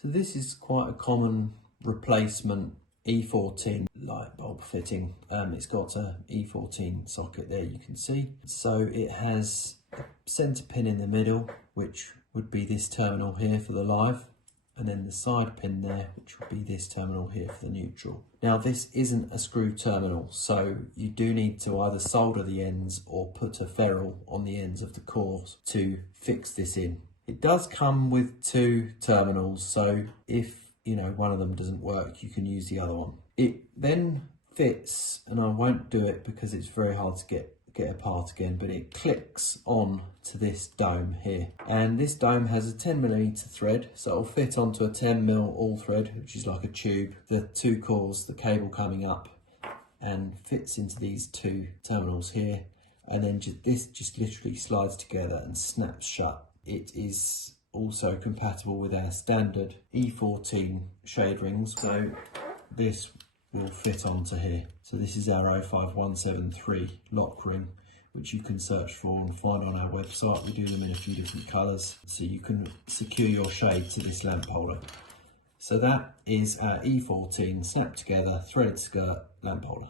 So this is quite a common replacement E14 light bulb fitting. It's got a E14 socket there, you can see. So it has a centre pin in the middle, which would be this terminal here for the live, and then the side pin there, which would be this terminal here for the neutral. Now this isn't a screw terminal, so you do need to either solder the ends or put a ferrule on the ends of the cores to fix this in. It does come with two terminals, so if one of them doesn't work, you can use the other one. It then fits, and I won't do it because it's very hard to get apart again, but it clicks on to this dome here, and this dome has a 10mm thread, so it'll fit onto a 10mm all thread, which is like a tube. The two cores, the cable coming up, and fits into these two terminals here, and then this just literally slides together and snaps shut. It is also compatible with our standard E14 shade rings, so this will fit onto here. So this is our 05173 lock ring, which you can search for and find on our website. We do them in a few different colours, so you can secure your shade to this lamp holder. So that is our E14 snap together threaded skirt lamp holder.